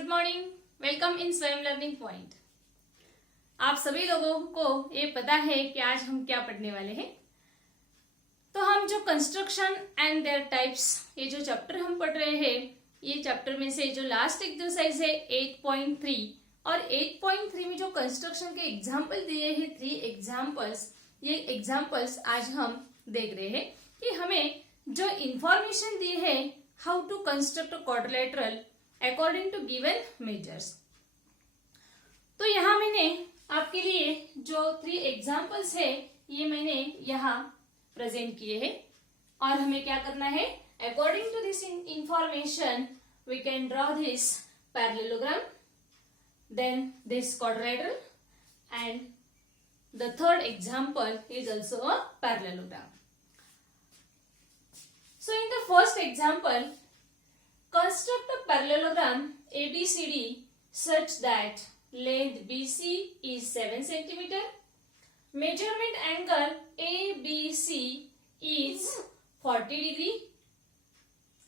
Good morning. Welcome in स्वयं learning point. आप सभी लोगों को ये पता है कि आज हम क्या पढ़ने वाले हैं। तो हम जो कंस्ट्रक्शन एंड देयर टाइप्स ये जो चैप्टर हम पढ़ रहे हैं, ये चैप्टर में से जो लास्ट एक्सरसाइज है 8.3 और 8.3 में जो कंस्ट्रक्शन के एग्जाम्पल दिए हैं 3 एग्जाम्पल्स, ये एग्जाम्पल्स आज हम देख रहे हैं कि हमें जो इंफॉर्मेशन दी है how to construct a quadrilateral according to given measures. तो यहाँ मैंने आपके लिए जो 3 एग्जाम्पल्स है ये मैंने यहाँ प्रेजेंट किए हैं और हमें क्या करना है, according to this information we can draw this parallelogram, then this quadrilateral and the third example is also a parallelogram. So in the first example, construct a parallelogram ABCD such that length BC is 7 cm, measurement angle ABC is 40 degree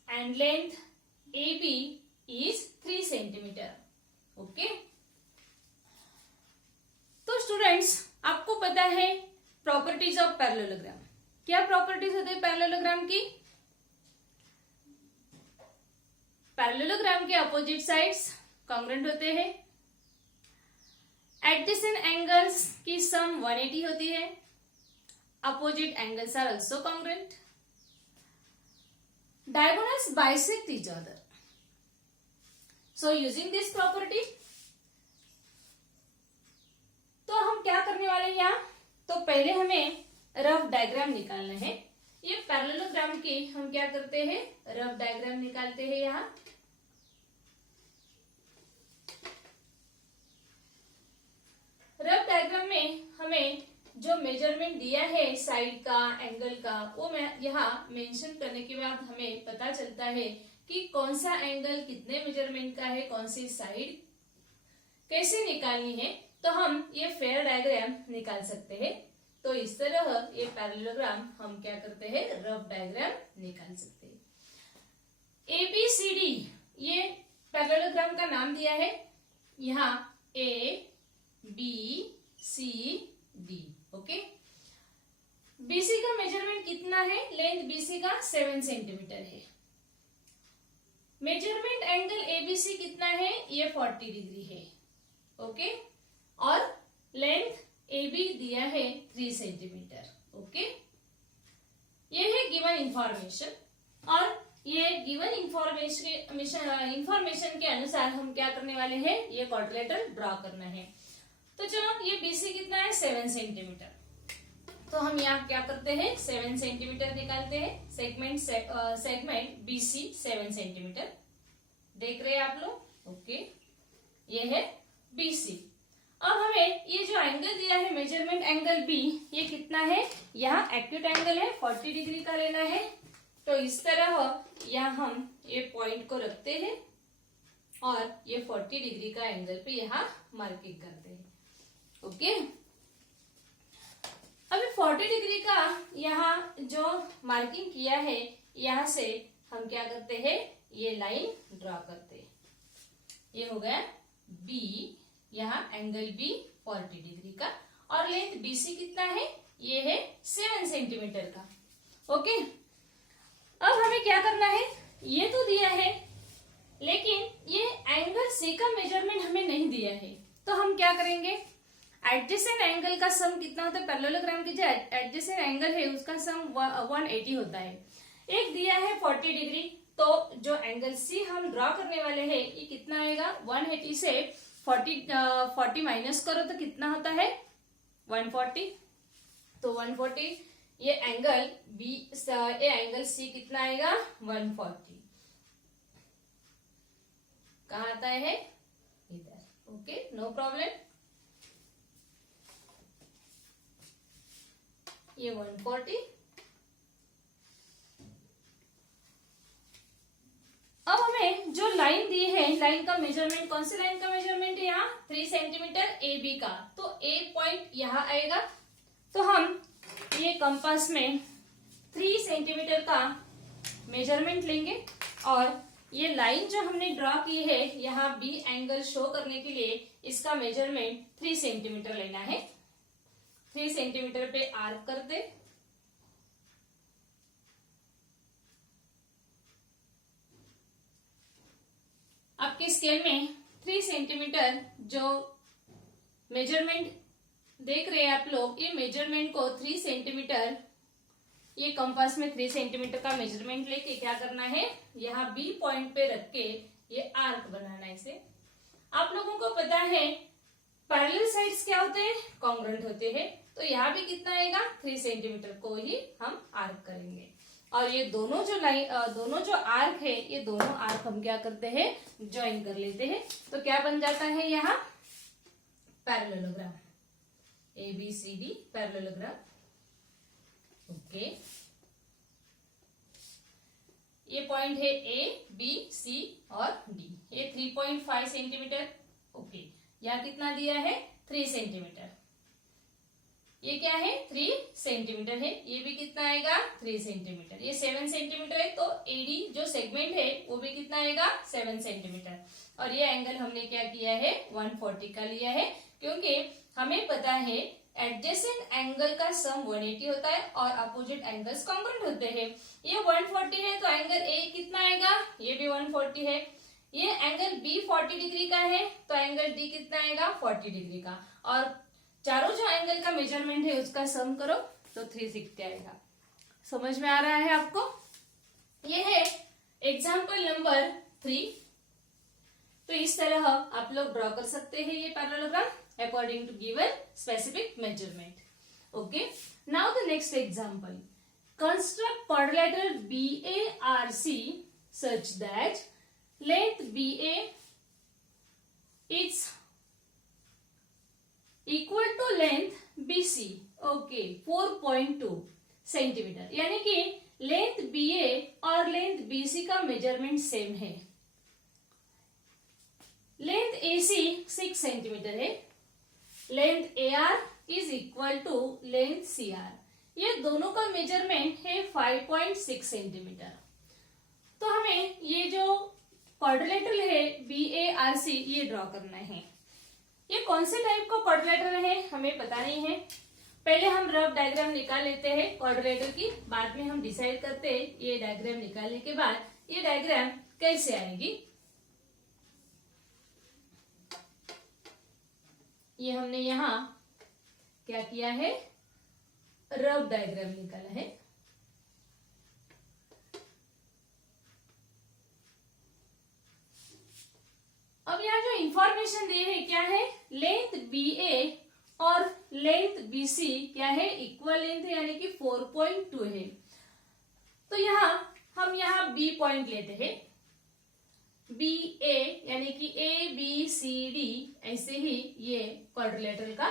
and length AB is 3 cm. Okay. तो students आपको पता है properties of parallelogram. क्या properties होते हैं parallelogram की? Parallelogram के opposite sides congruent होते हैं, एडजेसेंट एंगल्स की सम 180 होती है, opposite angles are also congruent, diagonals bisect each other. So using this property तो हम क्या करने वाले हैं यहाँ, तो पहले हमें रफ डायग्राम निकालना है। ये पैरेललोग्राम की हम क्या करते हैं, रफ डायग्राम निकालते हैं। यहाँ रफ डायग्राम में हमें जो मेजरमेंट दिया है साइड का, एंगल का, वो मैं यहाँ मेंशन करने के बाद हमें पता चलता है कि कौन सा एंगल कितने मेजरमेंट का है, कौन सी साइड कैसे निकालनी है। तो हम ये फेयर डायग्राम निकाल सकते हैं। तो इस तरह ये पैरेललोग्राम हम क्या करते हैं, रफ डायग्राम निकाल सकते हैं। ABCD ये पैरेललोग्राम का नाम दिया है। यहाँ ABCD ओके। BC का मेजरमेंट कितना है, लेंथ BC का 7 सेंटीमीटर है। मेजरमेंट एंगल ABC कितना है, ये 40 डिग्री है ओके। और लेंथ AB दिया है 3 सेंटीमीटर ओके। ये है गिवन इंफॉर्मेशन और ये गिवन इंफॉर्मेशन के अनुसार हम क्या करने वाले हैं, ये क्वाड्रिलेटरल ड्रॉ करना है। तो चलो ये BC कितना है, 7 सेंटीमीटर। तो हम यहाँ क्या करते हैं, 7 सेंटीमीटर निकालते हैं। सेगमेंट BC 7 सेंटीमीटर देख रहे हैं आप लोग ओके। ये है BC। अब हमें ये जो एंगल दिया है मेजरमेंट एंगल B, ये कितना है, यहाँ एक्यूट एंगल है 40 डिग्री का लेना है। तो इस तरह यहाँ हम ये पॉइंट को रखते हैं और ये 40 डिग्री का एंगल पे यहाँ मार्किंग करते हैं ओके। अभी 40 डिग्री का यहाँ जो मार्किंग किया है, यहाँ से हम क्या करते हैं, ये लाइन ड्रॉ करते हैं। ये हो गया B, यहाँ एंगल B 40 डिग्री का और लेंथ BC कितना है, ये है 7 सेंटीमीटर का ओके। अब हमें क्या करना है, ये तो दिया है लेकिन ये एंगल C का मेजरमेंट हमें नहीं दिया है। तो हम क्या करेंगे, एडजेसेंट एंगल का सम कितना होता है, पैरेललोग्राम की जो एडजेसेंट एंगल है उसका सम 180 होता है। एक दिया है 40 डिग्री, तो जो एंगल C हम ड्रॉ करने वाले हैं ये कितना आएगा, 180 से 40 माइनस करो तो कितना होता है, 140। तो 140 ये एंगल C कितना आएगा, 140 कहाँ आता है, इधर ओके, नो प्रॉब्लम। ये 140। अब हमें जो लाइन दी है, लाइन का मेजरमेंट, कौन सी लाइन का मेजरमेंट है, यहाँ 3 सेंटीमीटर AB का। तो A पॉइंट यहाँ आएगा। तो हम ये कंपास में 3 सेंटीमीटर का मेजरमेंट लेंगे और ये लाइन जो हमने ड्रॉ की है यहाँ बी एंगल शो करने के लिए इसका मेजरमेंट 3 सेंटीमीटर लेना है। 3 सेंटीमीटर पे आर्क कर दे। आपके स्केल में 3 सेंटीमीटर जो मेजरमेंट देख रहे हैं आप लोग, ये मेजरमेंट को 3 सेंटीमीटर, ये कंपास में 3 सेंटीमीटर का मेजरमेंट लेके क्या करना है, यहाँ बी पॉइंट पे रख के ये आर्क बनाना है इसे। आप लोगों को पता है पैरेलल साइड्स क्या होते हैं, कॉन्ग्रुएंट होते हैं। तो यहाँ भी कितना आएगा, 3 सेंटीमीटर को ही हम आर्क करेंगे। और ये दोनों जो आर्क है, ये दोनों आर्क हम क्या करते हैं, ज्वाइन कर लेते हैं। तो क्या बन जाता है यहाँ पैरेललोग्राम, ABCD पैरेललोग्राम। ओके, ये पॉइंट है A, B, C और D। ये 3.5 सेंटीमीटर। ओके, यहाँ कितना दिया है, 3 सेंटीमीटर। ये क्या है, 3 सेंटीमीटर है। ये भी कितना आएगा, 3 सेंटीमीटर। ये 7 सेंटीमीटर है, तो AD जो सेगमेंट है वो भी कितना आएगा, 7 सेंटीमीटर। और ये एंगल हमने क्या किया है, 140 का लिया है, क्योंकि हमें पता है एडजेसेंट एंगल का सम 180 होता है और अपोजिट एंगल्स कॉन्ग्रुएंट होते हैं। ये 140 है, तो एंगल A कितना आएगा, ये भी 140 है। ये एंगल B 40 डिग्री का है, तो एंगल D कितना आएगा, 40 डिग्री का। और चारों जो एंगल का मेजरमेंट है उसका सम करो तो 360 आएगा। समझ में आ रहा है आपको? ये है एग्जाम्पल नंबर 3। तो इस तरह आप लोग ड्रॉ कर सकते हैं ये parallelogram according to given specific measurement. Okay, now the next example. Construct quadrilateral BARC such that length BA is equal to length BC. Okay, 4.2 centimetre, यानी कि लेंथ BA और लेंथ BC का मेजरमेंट सेम है। Length AC 6 centimetre है, length AR is equal to length CR। ये दोनों का measurement है 5.6 सेंटीमीटर। तो हमें ये जो क्वाड्रिलेटरल है BARC ये ड्रॉ करना है। ये कौन से टाइप का क्वाड्रिलेटरल है हमें पता नहीं है। पहले हम रफ डायग्राम निकाल लेते हैं क्वाड्रिलेटरल की, बाद में हम डिसाइड करते हैं ये डायग्राम निकालने के बाद ये डायग्राम कैसे आएगी। ये हमने यहाँ क्या किया है, रफ डायग्राम निकाला है। अब यहाँ जो इंफॉर्मेशन दी है क्या है, लेंथ BA और लेंथ BC क्या है, इक्वल लेंथ है, यानी कि 4.2 है। तो हम यहाँ B पॉइंट लेते हैं, BA यानी कि ABCD, ऐसे ही ये क्वाड्रिलेटरल का।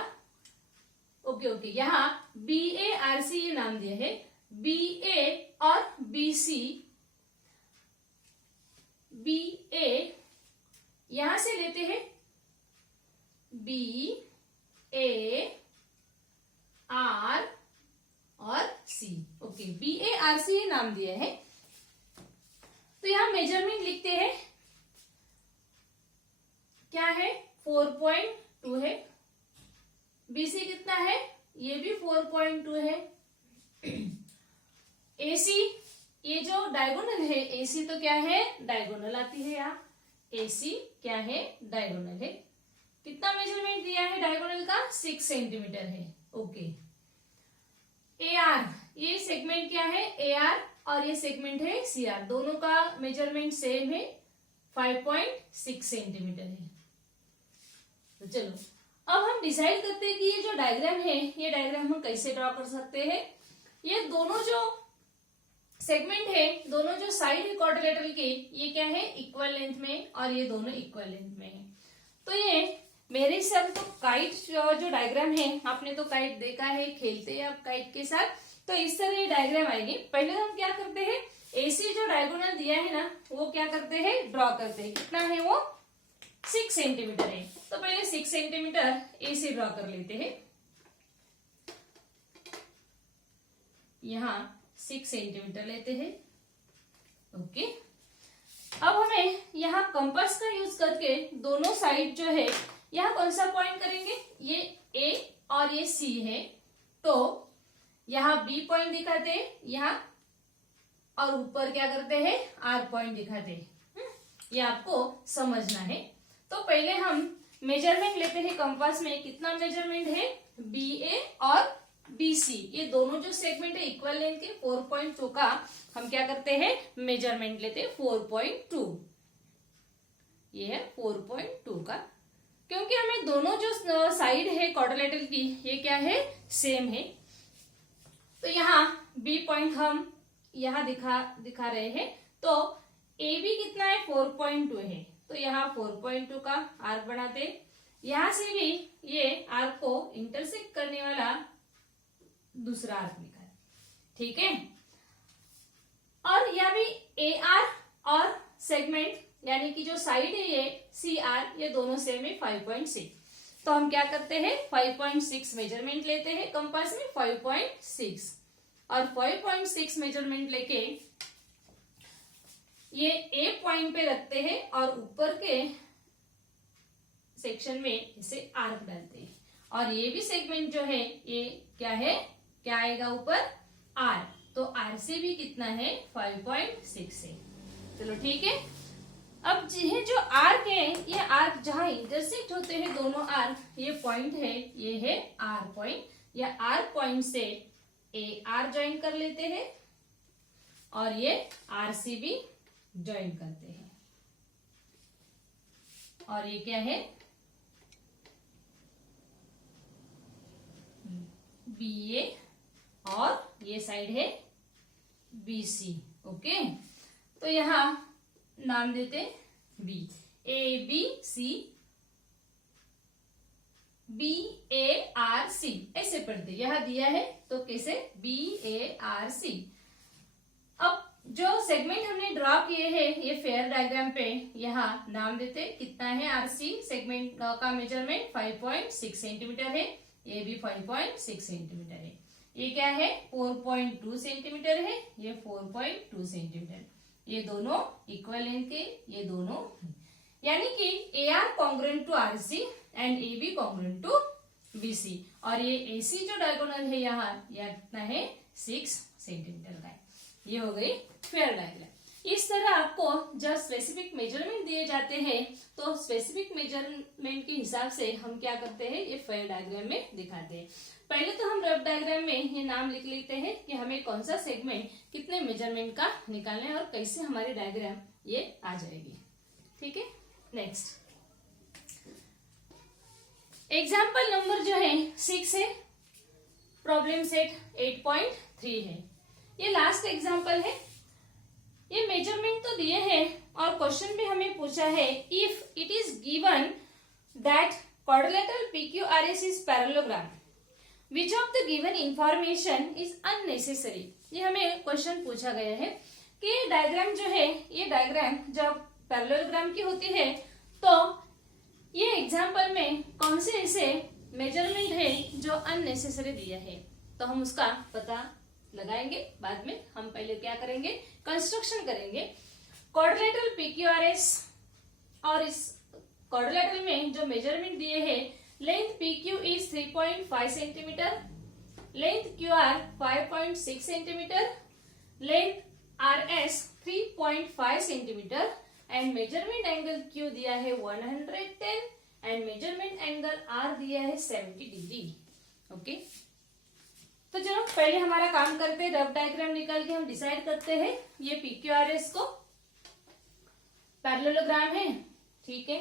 ओके, यहाँ BARC ये नाम दिया है। BA और BC, BA यहां से लेते हैं BAR और C। ओके, BARC ये नाम दिया है। तो यहाँ मेजरमेंट लिखते हैं, क्या है, 4.2 है। BC कितना है, ये भी 4.2 है। AC ये जो डायगोनल है, AC तो क्या है, डायगोनल आती है यहाँ। AC क्या है, डायगोनल है। कितना मेजरमेंट दिया है डायगोनल का, 6 सेंटीमीटर है। ओके, AR ये सेगमेंट क्या है, AR और ये सेगमेंट है CR, दोनों का मेजरमेंट सेम है, 5.6 सेंटीमीटर है। तो चलो अब हम डिसाइड करते हैं कि ये जो डायग्राम है, ये डायग्राम हम कैसे ड्रॉ कर सकते हैं। ये दोनों जो सेगमेंट है, दोनों जो साइड है क्वाड्रिलेटरल के, ये क्या है, इक्वल लेंथ में, और ये दोनों इक्वल लेंथ में है। तो ये मेरे हिसाब से तो काइट जो डायग्राम है, आपने तो काइट देखा है, खेलते हैं आप काइट के साथ, तो इस तरह ये डायग्राम आएगी। पहले हम क्या करते हैं, AC जो डायगोनल दिया है ना, वो क्या करते हैं, ड्रॉ करते हैं। कितना है वो, 6 सेंटीमीटर है। तो पहले 6 सेंटीमीटर AC ड्रॉ कर लेते हैं। यहाँ 6 सेंटीमीटर लेते हैं। ओके, अब हमें यहाँ कंपास का यूज करके दोनों साइड जो है यहाँ कौन सा पॉइंट करेंगे, ये ए और ये सी है, तो यहाँ बी पॉइंट दिखाते हैं यहाँ, और ऊपर क्या करते हैं, आर पॉइंट दिखाते हैं। ये आपको समझना है। तो पहले हम मेजरमेंट लेते हैं कंपास में, कितना मेजरमेंट है, बी ए और बी सी, ये दोनों जो सेगमेंट है इक्वल लेंथ के 4.2 का हम क्या करते हैं, मेजरमेंट लेते हैं 4.2, ये है 4.2 का, क्योंकि हमें दोनों जो साइड है क्वाड्रिलेटरल की ये क्या है, सेम है। तो यहाँ बी पॉइंट हम यहाँ दिखा रहे हैं, तो ए बी कितना है, 4.2 है, तो यहाँ 4.2 का आर्क बनाते, यहां से भी ये आर्क को इंटरसेक्ट करने वाला दूसरा आर्क निकाल, ठीक है। और यह भी ए आर और सेगमेंट यानी कि जो साइड है ये सी आर, ये दोनों सेम है 5.6, तो हम क्या करते हैं 5.6 मेजरमेंट लेते हैं कंपास में, 5.6 और 5.6 मेजरमेंट लेके ये ए पॉइंट पे रखते हैं और ऊपर के सेक्शन में इसे आर्क डालते हैं, और ये भी सेगमेंट जो है ये क्या है, क्या आएगा ऊपर, आर, तो आर से भी कितना है, 5.6 है। चलो ठीक है। अब ये जो आर्क है, ये आर्क जहां इंटरसेक्ट होते हैं दोनों आर्क, ये पॉइंट है, ये है आर पॉइंट, या आर पॉइंट से ए आर ज्वाइन कर लेते हैं और ये आर सी भी ज्वाइन करते हैं, और ये क्या है, बी ए और ये साइड है बी सी, ओके। तो यहां नाम देते B, A B C, B A R C, ऐसे पढ़ते, यहां दिया है तो कैसे, बी ए आर सी। अब जो सेगमेंट हमने ड्रॉ किए हैं ये फेयर डायग्राम पे, यहाँ नाम देते, कितना है आर सी, सेगमेंट का मेजरमेंट 5.6 सेंटीमीटर है, ये भी 5.6 सेंटीमीटर है, ये क्या है 4.2 सेंटीमीटर है, ये 4.2 सेंटीमीटर, ये दोनों इक्वल लेंथ के, ये दोनों, यानी कि A R congruent to R C and A B congruent to B C, और ये ए सी जो डायगोनल है यहाँ, यह कितना है 6 सेंटीमीटर का है। ये हो गई फेयर डायग्राम। इस तरह आपको जब स्पेसिफिक मेजरमेंट दिए जाते हैं तो स्पेसिफिक मेजरमेंट के हिसाब से हम क्या करते हैं, ये फेयर डायग्राम में दिखाते हैं। पहले तो हम रफ डायग्राम में ये नाम लिख लेते हैं कि हमें कौन सा सेगमेंट कितने मेजरमेंट का निकालना है और कैसे हमारी डायग्राम ये आ जाएगी, ठीक है। नेक्स्ट एग्जाम्पल नंबर जो है 6 है, प्रॉब्लम सेट 8.3 है, ये लास्ट एग्जाम्पल है। ये मेजरमेंट तो दिए हैं और क्वेश्चन भी हमें पूछा है, if it is given that quadrilateral PQRS is parallelogram, which of the given information is unnecessary. ये हमें क्वेश्चन पूछा गया है कि डायग्राम जो है, ये डायग्राम जब पैरेललोग्राम की होती है तो ये एग्जाम्पल में कौन से ऐसे मेजरमेंट है जो अननेसेसरी दिया है, तो हम उसका पता लगाएंगे बाद में। हम पहले क्या करेंगे, कंस्ट्रक्शन करेंगे। क्वाड्रिलेटरल PQRS, और इस क्वाड्रिलेटरल में जो मेजरमेंट दिए हैं, length PQ is 3.5 centimetre, length QR 5.6 centimetre, length RS 3.5 centimetre, and measurement angle Q दिया है 110 एंड मेजरमेंट एंगल R दिया है 70 डिग्री, ओके। तो चलो पहले हमारा काम करते हैं, रफ डायग्राम निकाल के हम डिसाइड करते हैं। ये PQRS को पैरेललोग्राम है, ठीक है।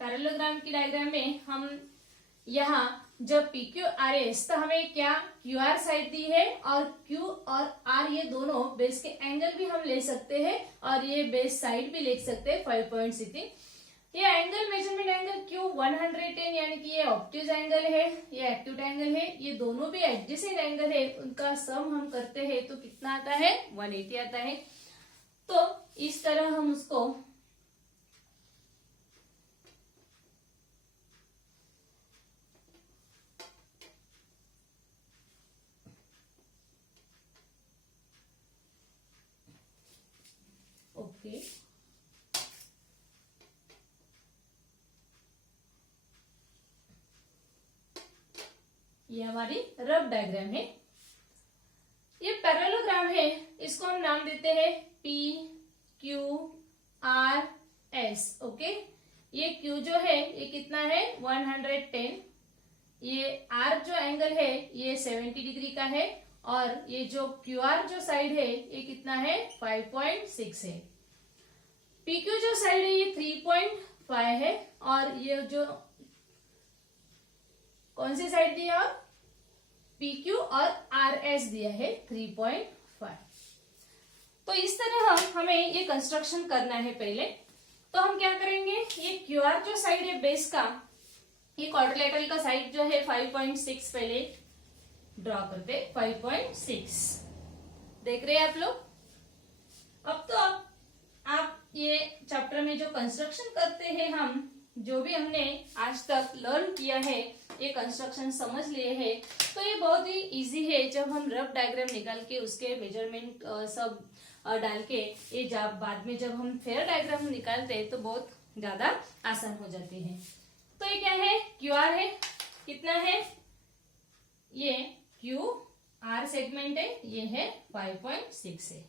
पैरेललोग्राम की डायग्राम में हम यहाँ जब PQRS, तो हमें क्या QR साइड दी है और Q और R ये दोनों बेस के एंगल भी हम ले सकते हैं और ये बेस साइड भी ले सकते हैं 5.6। ये एंगल मेजरमेंट एंगल Q 110 यानी कि ये ऑब्ट्यूज एंगल है, ये एक्यूट एंगल है, ये दोनों भी एडजेसेंट एंगल है, उनका सम हम करते हैं तो कितना आता है 180 आता है। तो इस तरह हम उसको ओके, ये हमारी रफ डायग्राम है। ये पैरेललोग्राम है, इसको हम नाम देते हैं P Q R S। Okay, ये Q जो है ये कितना है 110, ये R जो एंगल है ये 70 डिग्री का है, और ये जो QR जो साइड है ये कितना है 5.6 है। PQ जो साइड है ये 3.5 है, और ये जो कौन सी साइड दी है और PQ और RS दिया है 3.5। तो इस तरह हमें ये कंस्ट्रक्शन करना है। पहले तो हम क्या करेंगे, ये QR जो साइड है बेस का, ये क्वाड्रिलेटरल का साइड जो है 5.6 पहले ड्रॉ करते, 5.6 देख रहे हैं आप लोग। अब तो आप ये चैप्टर में जो कंस्ट्रक्शन करते हैं, हम जो भी हमने आज तक लर्न किया है, ये कंस्ट्रक्शन समझ लिए हैं, तो ये बहुत ही इजी है। जब हम रफ डायग्राम निकाल के उसके मेजरमेंट सब डाल के ये जब बाद में जब हम फेयर डायग्राम निकालते हैं तो बहुत ज्यादा आसान हो जाते हैं। तो ये क्या है, QR है, कितना है, ये QR सेगमेंट है, ये है 5.6 है।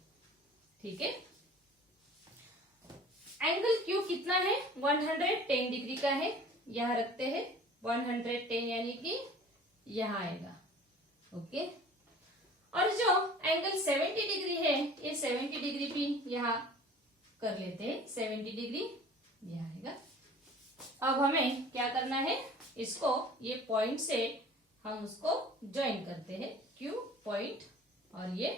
ठीक है, एंगल Q कितना है 110 डिग्री का है, यहां रखते हैं 110, यानी कि यहां आएगा। ओके, और जो एंगल 70 डिग्री है ये 70 डिग्री भी यहां कर लेते हैं, 70 डिग्री यहां आएगा। अब हमें क्या करना है, इसको ये पॉइंट से हम उसको ज्वाइन करते हैं, Q पॉइंट, और ये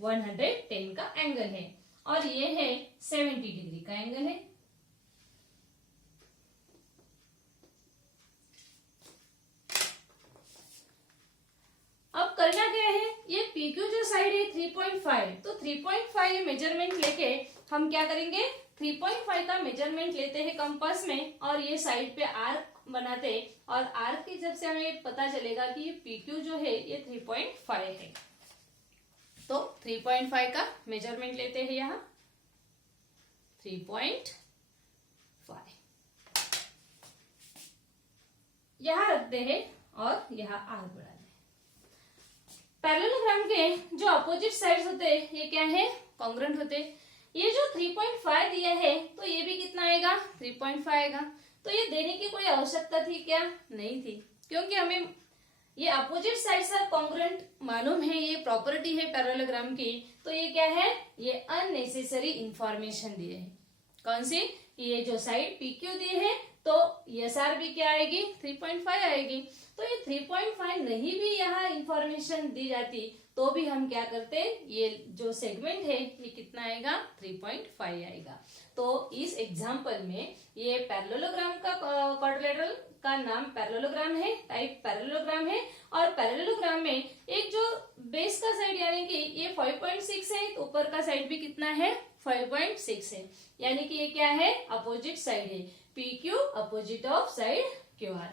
110 का एंगल है, और ये है 70 डिग्री का एंगल है। अब करना क्या है, ये PQ जो साइड है 3.5, तो 3.5 मेजरमेंट लेके हम क्या करेंगे, 3.5 का मेजरमेंट लेते हैं कंपास में, और ये साइड पे आर्क बनाते हैं, और आर्क की जब से हमें पता चलेगा कि ये PQ जो है ये 3.5 है, तो 3.5 का मेजरमेंट लेते हैं यहाँ 3.5 यहां रखते हैं, और यहाँ आर्क बढ़ा दें। पैरेललोग्राम के जो अपोजिट साइड्स होते हैं ये क्या है, कॉन्ग्रुएंट होते हैं। ये जो 3.5 दिया है तो ये भी कितना आएगा 3.5 आएगा। तो ये देने की कोई आवश्यकता थी क्या, नहीं थी, क्योंकि हमें ये अपोजिट साइड्स आर कॉन्ग्रुएंट मालूम है, ये प्रॉपर्टी है पैरेललोग्राम की। तो ये क्या है, ये अननेसेसरी इंफॉर्मेशन दिए है। कौन सी, ये जो साइड PQ दिए है तो SR भी क्या आएगी 3.5 आएगी। तो ये 3.5 नहीं भी यहाँ इंफॉर्मेशन दी जाती तो भी हम क्या करते, ये जो सेगमेंट है ये कितना आएगा 3.5 आएगा। तो इस एग्जाम्पल में ये पैरेललोग्राम का क्वाड्रिलेटरल का नाम पैरेललोग्राम है, टाइप पैरेललोग्राम है, और पैरेललोग्राम में एक जो बेस का साइड यानी कि ये 5.6 है, तो ऊपर का साइड भी कितना है 5.6 है, यानी कि ये क्या है अपोजिट साइड है, PQ opposite of side QR,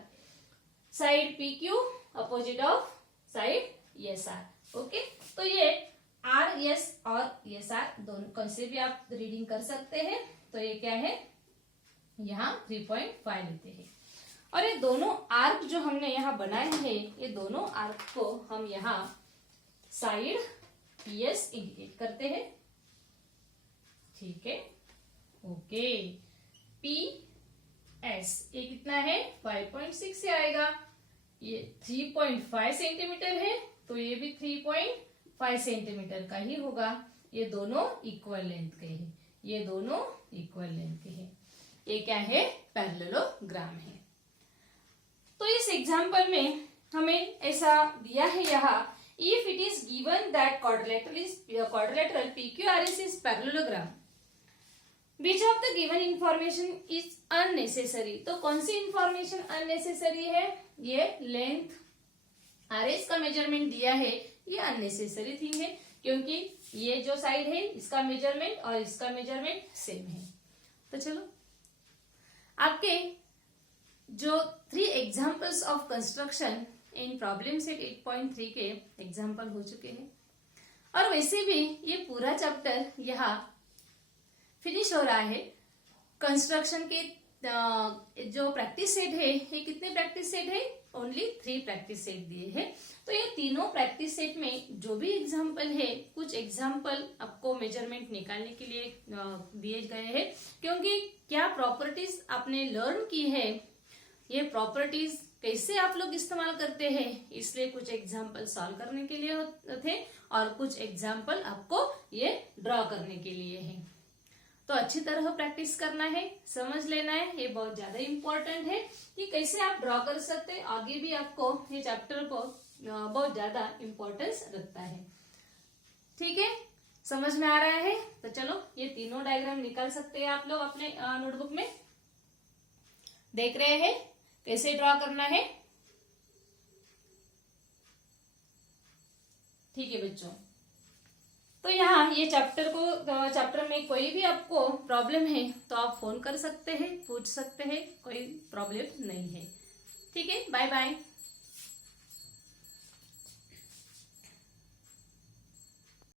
side PQ opposite of side SR। Okay, तो ये RS और SR दोनों कौन से भी आप रीडिंग कर सकते हैं। तो ये क्या है, यहाँ 3.5 लेते हैं, और ये दोनों आर्क जो हमने यहाँ बनाए हैं, ये दोनों आर्क को हम यहाँ साइड PS इंडिकेट करते हैं। ठीक है, ओके, PS ये कितना है 5.6 से आएगा, ये 3.5 सेंटीमीटर है, तो ये भी 3.5 सेंटीमीटर का ही होगा। ये दोनों इक्वल लेंथ के हैं, ये दोनों इक्वल लेंथ के हैं। ये क्या है, पैरेललोग्राम है। तो इस एग्जाम्पल में हमें ऐसा दिया है यहाँ, if it is given that quadrilateral PQRS is parallelogram, which of the given information is unnecessary। तो कौन सी इंफॉर्मेशन अननेसेसरी है, ये लेंथ RS का मेजरमेंट दिया है, ये अननेसेसरी थिंग है, क्योंकि ये जो साइड है इसका मेजरमेंट और इसका मेजरमेंट सेम है। तो चलो, आपके जो 3 examples of construction in problem set 8.3 के एग्जाम्पल हो चुके हैं, और वैसे भी ये पूरा चैप्टर यहाँ फिनिश हो रहा है। कंस्ट्रक्शन के जो प्रैक्टिस सेट है, ये कितने प्रैक्टिस सेट है? ओनली 3 प्रैक्टिस सेट दिए हैं। तो ये तीनों प्रैक्टिस सेट में जो भी एग्जाम्पल है, कुछ एग्जाम्पल आपको मेजरमेंट निकालने के लिए दिए गए हैं, क्योंकि क्या प्रॉपर्टीज आपने लर्न की है, ये प्रॉपर्टीज कैसे आप लोग इस्तेमाल करते हैं, इसलिए कुछ एग्जाम्पल सॉल्व करने के लिए थे और कुछ एग्जाम्पल आपको ये ड्रॉ करने के लिए है। तो अच्छी तरह प्रैक्टिस करना है, समझ लेना है, ये बहुत ज्यादा इम्पोर्टेंट है कि कैसे आप ड्रॉ कर सकते हैं। आगे भी आपको ये चैप्टर को बहुत ज्यादा इम्पोर्टेंस रखता है। ठीक है, समझ में आ रहा है? तो चलो ये तीनों डायग्राम निकाल सकते हैं आप लोग अपने नोटबुक में। देख रहे हैं कैसे ड्रॉ करना है? ठीक है बच्चों, तो यहाँ ये चैप्टर में कोई भी आपको प्रॉब्लम है तो आप फोन कर सकते हैं, पूछ सकते हैं, कोई प्रॉब्लम नहीं है। ठीक है, बाय बाय।